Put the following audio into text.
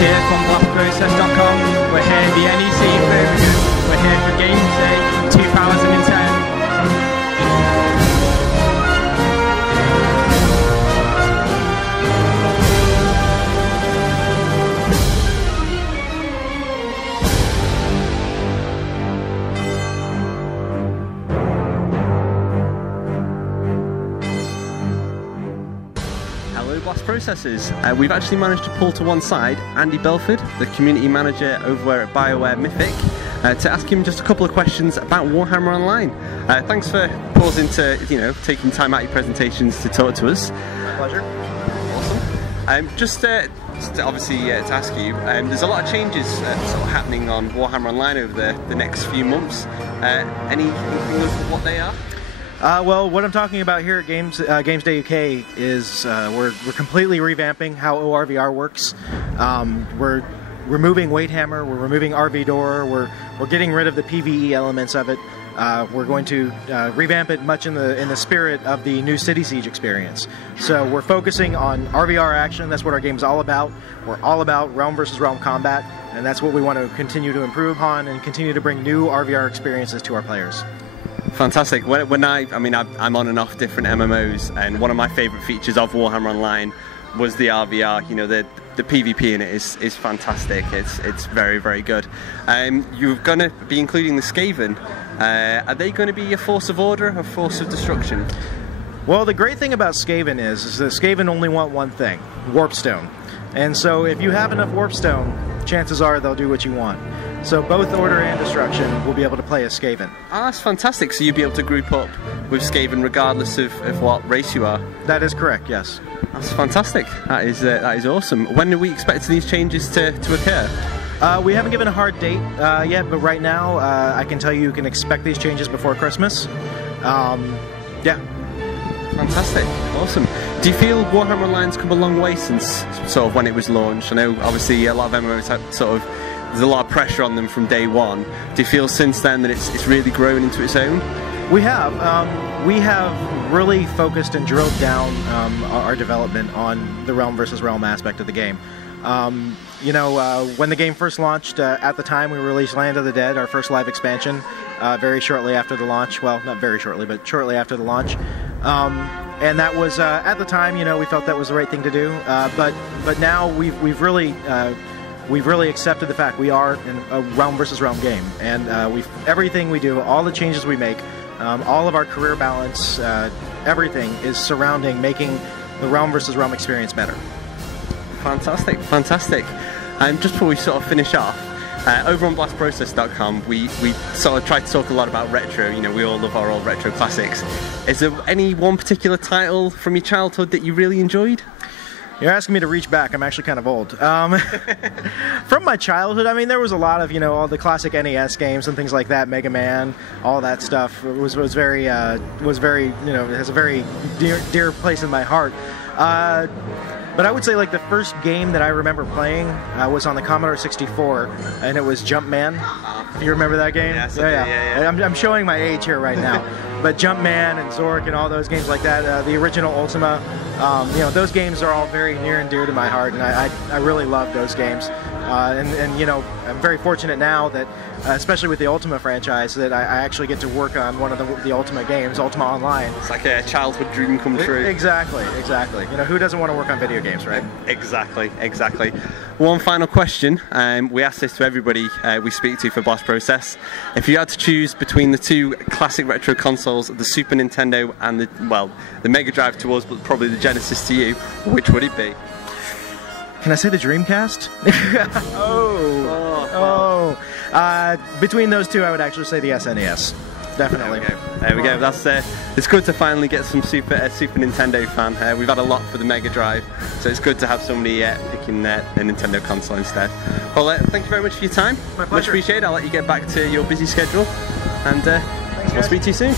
here from BioWare.com. We're here at the NEC Birmingham. We're here for Games Day 2010. Blast Processors. We've actually managed to pull to one side Andy Belford, the community manager over at BioWare Mythic, to ask him just a couple of questions about Warhammer Online. Thanks for pausing to, taking time out of your presentations to talk to us. My pleasure. Awesome. Just obviously to ask you, there's a lot of changes sort of happening on Warhammer Online over the next few months. Any inkling of what they are? Well, what I'm talking about here at Games Day UK is we're completely revamping how ORVR works. We're removing Weighthammer, we're removing RV Door, we're getting rid of the PvE elements of it. We're going to revamp it much in the spirit of the new City Siege experience. So we're focusing on RVR action. That's what our game's all about. We're all about realm versus realm combat, and that's what we want to continue to improve upon and continue to bring new RVR experiences to our players. Fantastic. When I'm on and off different MMOs, and one of my favourite features of Warhammer Online was the RVR. The PvP in it is fantastic. It's very, very good. You're going to be including the Skaven. Are they going to be a force of order or a force of destruction? Well, the great thing about Skaven is that Skaven only want one thing: Warpstone. And so if you have enough Warpstone, chances are they'll do what you want. So both Order and Destruction will be able to play as Skaven. Ah, that's fantastic. So you'll be able to group up with Skaven regardless of what race you are? That is correct, yes. That's fantastic. That is awesome. When are we expecting these changes to occur? We haven't given a hard date yet, but right now I can tell you can expect these changes before Christmas. Yeah. Fantastic. Awesome. Do you feel Warhammer Online's come a long way since sort of when it was launched? I know obviously a lot of MMOs have there's a lot of pressure on them from day one. Do you feel since then that it's really grown into its own? We have. We have really focused and drilled down our development on the realm versus realm aspect of the game. When the game first launched, at the time we released Land of the Dead, our first live expansion, very shortly after the launch. Well, not very shortly, but shortly after the launch. And that was, at the time, we felt that was the right thing to do. But now we've really accepted the fact we are in a realm versus realm game, and everything we do, all the changes we make, all of our career balance, everything is surrounding making the realm versus realm experience better. Fantastic, fantastic. And just before we sort of finish off, over on BlastProcess.com, we sort of try to talk a lot about retro. We all love our old retro classics. Is there any one particular title from your childhood that you really enjoyed? You're asking me to reach back. I'm actually kind of old. From my childhood, there was a lot of, all the classic NES games and things like that, Mega Man, all that stuff was very, it has a very dear place in my heart. But I would say like the first game that I remember playing was on the Commodore 64, and it was Jumpman. Do you remember that game? Yes, yeah. I'm showing my age here right now. But Jumpman and Zork and all those games like that, the original Ultima, those games are all very near and dear to my heart, and I really love those games. I'm very fortunate now that, especially with the Ultima franchise, that I actually get to work on one of the Ultima games, Ultima Online. It's like a childhood dream come true. Exactly. Who doesn't want to work on video games, right? Exactly. One final question. We ask this to everybody we speak to for Blast Process. If you had to choose between the two classic retro consoles, the Super Nintendo and the Mega Drive to us, but probably the Genesis to you, which would it be? Can I say the Dreamcast? Between those two, I would actually say the SNES. Definitely. There we go. It's good to finally get some Super Nintendo fan. We've had a lot for the Mega Drive, so it's good to have somebody picking the Nintendo console instead. Well, thank you very much for your time. My pleasure. Much appreciated. I'll let you get back to your busy schedule, and we'll speak to you soon.